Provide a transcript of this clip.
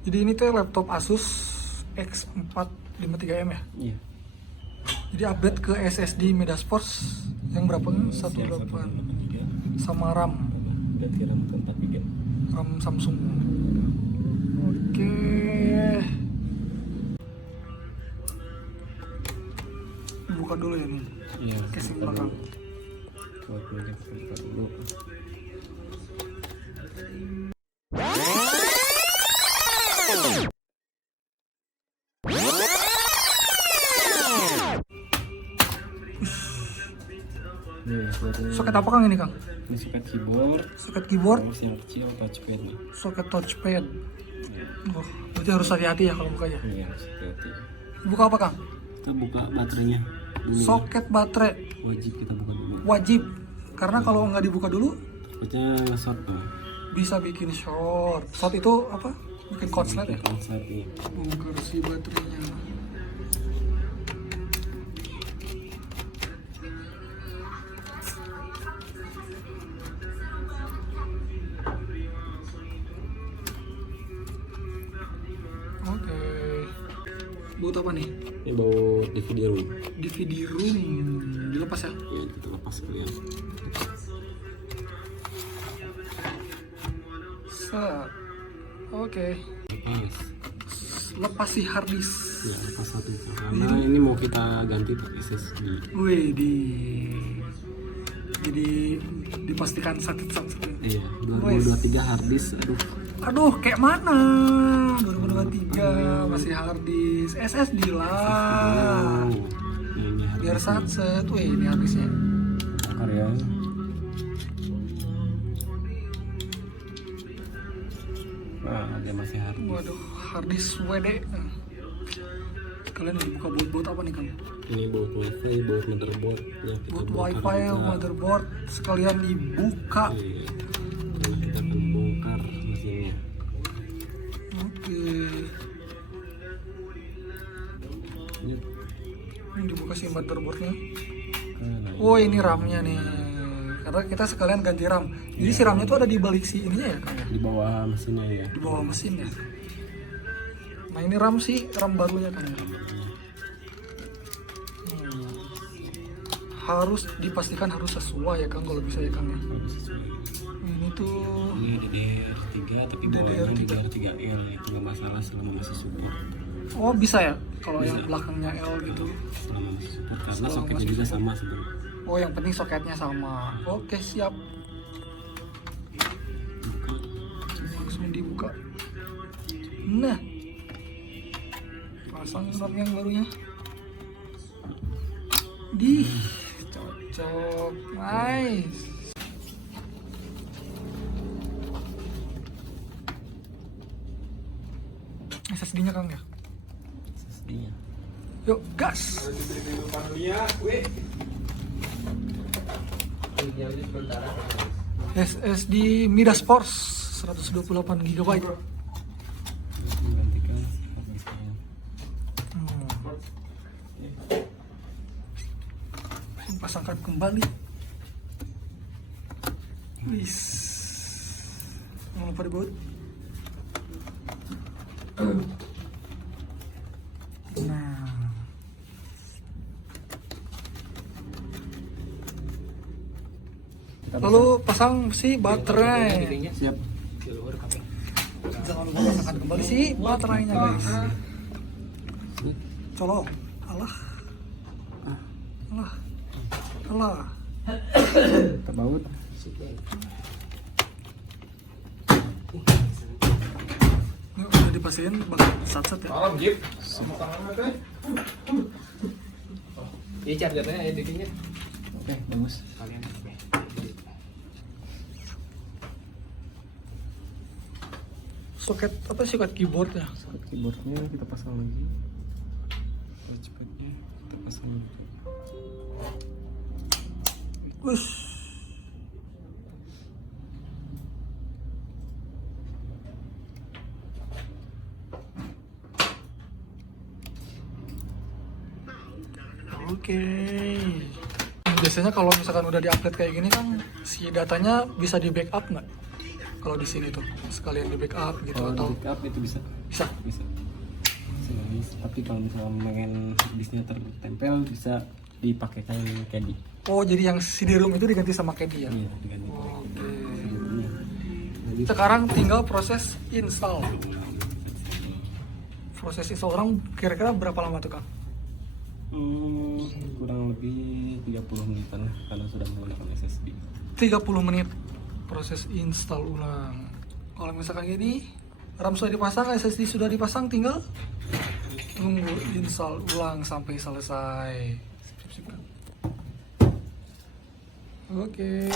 Jadi ini tuh laptop Asus X453M ya. Iya. Jadi update ke SSD Medaforce yang berapa? 18 sama RAM. Ganti RAM ke 4 GB. RAM Samsung. Oke. Buka dulu ya nih. Iya. Casing belakang. Buat meja buka dulu. Soket apa Kang ini Kang? Ini soket keyboard. Soket keyboard, Terus yang kecil touchpad nih. soket touchpad. Oh, berarti harus hati-hati ya kalau bukanya. Iya, hati-hati. Buka apa Kang? Kita buka baterainya dulu. Soket baterai Wajib kita buka dulu. wajib, karena kalau nggak dibuka dulu Takutnya short Pak. bisa bikin short. Short itu apa? Bikin konslet ya? Konslet nih. Bongkar si baterainya. Oke. Buat apa nih? Ini bawa DVD room. DVD room. Dilepas ya? Ya, kita lepas sekalian. Set. Oke. Lepas. Lepas si harddisk. Ya, lepas satu. Karena ini mau kita ganti pakai SSD. Wih, jadi dipastikan sakit-sakit. Iya, 2023 harddisk. Aduh, kayak mana? 2023 masih harddisk, SSD lah. Ini Biar satset. Wih, ini harddisknya. karya. Nah, ada masih harddisk. Waduh, harddisk WD. Kalian dibuka buat apa nih Kang? Ini buat wifi, buat motherboard. Ya, kita Buat bongkar wifi, juga. motherboard sekalian dibuka. Iya. Nah, kita akan bongkar mesinnya. Oke. Ini dibuka sih motherboardnya. Nah, Oh, ini RAM-nya nih. Karena kita sekalian ganti RAM. Jadi si RAM-nya tuh ada di balik si ininya ya Kang ya? di bawah mesinnya ya. Di bawah mesin ya. Nah, ini RAM sih, RAM barunya Kang ya. Harus dipastikan harus sesuai ya Kang kalau bisa ya Kang ya. Habis itu. Ini tuh Ini DDR3 tapi bawahnya DDR3. DDR3L itu nggak masalah selama masih support. oh bisa ya kalau Bisa. yang belakangnya L gitu. Selama masih support karena Selama soketnya masih juga support. sama sebenarnya. Oh, yang penting soketnya sama. Oke, siap. Langsung dibuka. Nah, pasang RAM yang barunya. Cocok, nice. SSD-nya Kang ya. SSD-nya. Yuk, gas. SSD Midas Force 128 GB. Menggantikan harddisknya. Pasangkan kembali. Wis. Jangan lupa dibaut. Nah. Lalu pasang si baterai. Siap. Jangan lupa pasangkan kembali si baterainya guys. Colok. Alah. Alah. Alah. Kita baut. Ini udah dipastiin bakal sat-sat ya. Malam, Jip. Sama tangannya teh. Ini chargernya ya dirinya. Oke, bagus. Kalian oke. Soket apa sih, soket keyboard ya? Soket keyboardnya kita pasang lagi. Touchpadnya kita pasang lagi. Wush. Oke. Biasanya kalau misalkan udah di-update kayak gini kan si datanya bisa di backup nggak? kalau di sini tuh sekalian di backup gitu Kalau atau di backup itu bisa. bisa? Bisa. Tapi kalau misalnya pengen disknya tertempel bisa dipakaikan caddy. Oh, jadi yang CD-ROM itu diganti sama caddy ya? Iya, diganti. Oke. Jadi Sekarang tinggal proses install. Proses install orang kira-kira berapa lama tuh Kang? kurang lebih 30 menitan lah, karena sudah menggunakan SSD. 30 menit proses install ulang. Kalau misalkan gini, RAM sudah dipasang, SSD sudah dipasang, tinggal tunggu install ulang sampai selesai. Oke.